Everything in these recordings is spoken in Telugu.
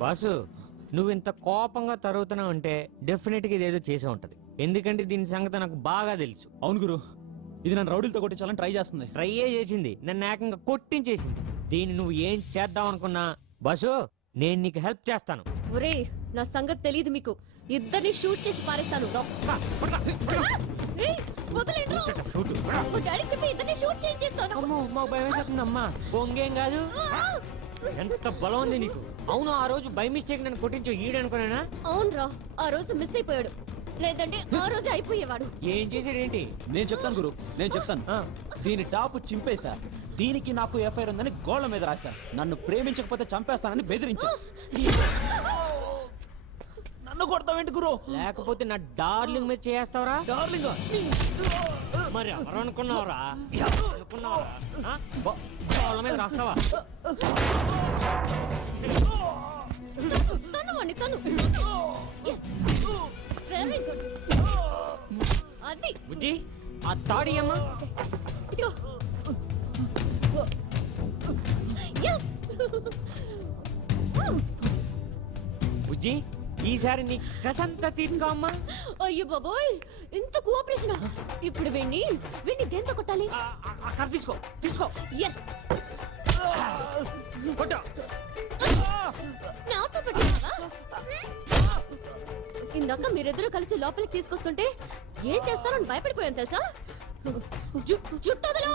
బాసు నువ్వు ఇంత కోపంగా తరుగుతున్నావు అంటే డెఫినెట్ గా ఇదేదో చేసే ఉంటది. ఎందుకంటే దీని సంగతి నాకు బాగా తెలుసు. అవును గురు, ఇది నన్ను రౌడీలతో కొట్టించాలని ట్రై చేస్తుంది. ట్రైయే చేసింది, నన్ను ఏకంగా కొట్టించేసింది. దీన్ని నువ్వు ఏం చేద్దాం అనుకున్నా బాసు నేను నీకు హెల్ప్ చేస్తాను. ఒరే నా సంగతి తెలియదు మీకు, ఇద్దరిని షూట్ చేసి పారేస్తాను. డాడీ చెప్పి ఇద్దరిని షూట్ చేయించేస్తాను. మాకు భయం వేస్తుందమ్మా, బొంగేం కాదు. ఎంత బలం ఉంది నీకు. అవును ఆ రోజు బై మిస్టేక్ నన్ను కొట్టించు ఈడనుకున్నానా? అవునరా, ఆ రోజు మిస్ అయిపోయాడు, లేదంటే ఆ రోజు అయిపోయేవాడు. ఏం చేసాడేంటి? నేను చెప్తాను గురు, నేను చెప్తాను. దీని టాప్ చింపేశా, దీనికి నాకు ఎఫ్ఐఆర్ ఉందని గోళ్ల మీద రాశా, నన్ను ప్రేమించకపోతే చంపేస్తానని బెదిరించా. నన్ను కొడతావేంటి గురు? లేకపోతే నా డార్లింగ్ మీద చేస్తావరా? డార్లింగ్ మరి ఎవరు అనుకున్నావురా? గోళ్ళ మీద రాస్తావా? Very good. అది బుజ్జి ఆ తాడి అమ్మా. బుజ్జి ఈసారి నీ కసంతా తీర్చుకో అమ్మా. అయ్యో బాబోయ్, ఇంత కోఆపరేషన్. ఇప్పుడు వెండి దేంతో కొట్టాలి? అక్కడ తీసుకో తీసుకో. ఎస్ కొట్టు. నాతో పట్టినావా? ఇందాక మీరిద్దరూ కలిసి లోపలికి తీసుకొస్తుంటే ఏం చేస్తారో అని భయపడిపోయాను తెలుసా. జుట్టొదలు.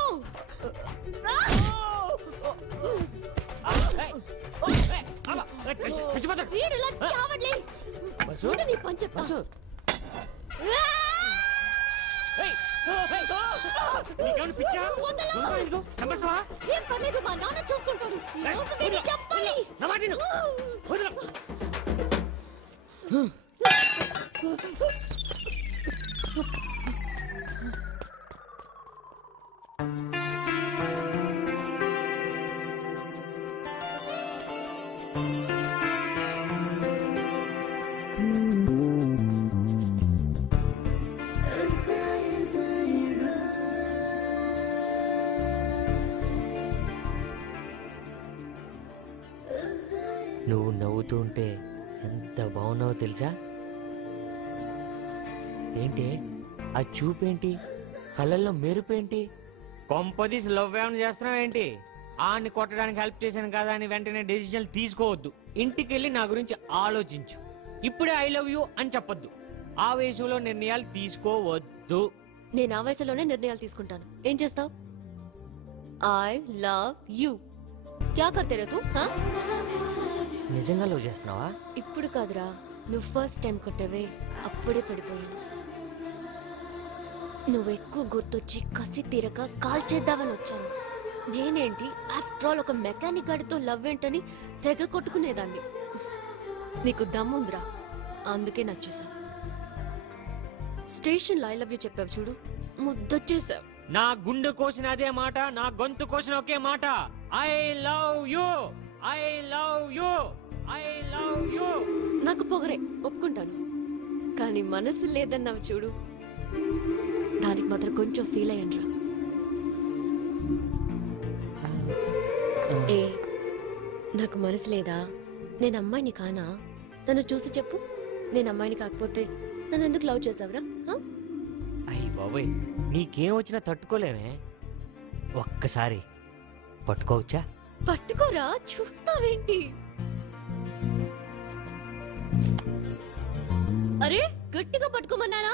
వీడులా చావట్లే. చూడు నీ పని చెప్తా. ఏం పర్లేదు, మా నాన్న చూసుకుంటాడు. ఈ రోజు వీడిని చంపాలి. నువ్వు నవ్వుతూ ఉంటే ఎంత బాగున్నావో తెలుసా? ఏంటి ఆ చూపేంటి, కళ్ళల్లో మెరుపేంటి? కొంపదీసి లవ్ ఏమైనా చేస్తున్నావు ఏంటి? ఆన్ని కొట్టడానికి హెల్ప్ చేశాను కదా అని వెంటనే డెసిషన్ తీసుకోవద్దు. ఇంటికి వెళ్ళి నా గురించి ఆలోచించు. ఇప్పుడే ఐ లవ్ యూ అని చెప్పొద్దు. ఆవేశంలో నిర్ణయాలు తీసుకోవద్దు. నేను ఆ వయసులోనే నిర్ణయాలు తీసుకుంటాను. ఏం చేస్తావు? ఐ లవ్ యూ క్యా కర్తే రే తూ? నిజంగా లవ్ చేస్తున్నావా? ఇప్పుడు కాదురా, నువ్వు ఫస్ట్ టైం కొట్టవే అప్పుడే పడిపోయాను. నువ్వు ఎక్కువ గుర్తొచ్చి కసి తీరక కాల్ చేద్దామని వచ్చాను. నేనేంటి ఆఫ్టర్ ఆల్ ఒక మెకానిక్ గాడితో లవ్ ఏంటని తెగ కొట్టుకునేదాన్ని. నీకు దమ్ముందిరా, అందుకే నచ్చేసా. స్టేషన్లో ఐ లవ్ యూ చెప్పావు చూడు, ముద్దొచ్చేసావు. నా గుండె కోసిన అదే మాట, నా గొంతు కోసిన ఒకే మాట. I love you, I love you, I love you. నాకు పొగరే, ఒప్పుకుంటాను. కానీ మనసు లేదన్నావు చూడు, దానికి మాత్రం కొంచెం ఫీల్ అయ్యానురా. ఏ నాకు మనసు లేదా? నేను అమ్మాయిని కానా? నన్ను చూసి చెప్పు, నేను అమ్మాయిని కాకపోతే నన్ను ఎందుకు లవ్ చేసావురా? అయ్యి బాబోయ్, నీకేం వచ్చినా తట్టుకోలేమే. ఒక్కసారి పట్టుకోవచ్చా? పట్టుకోరా, చూస్తావేంటి? అరే గట్టిగా పట్టుకోమన్నానా?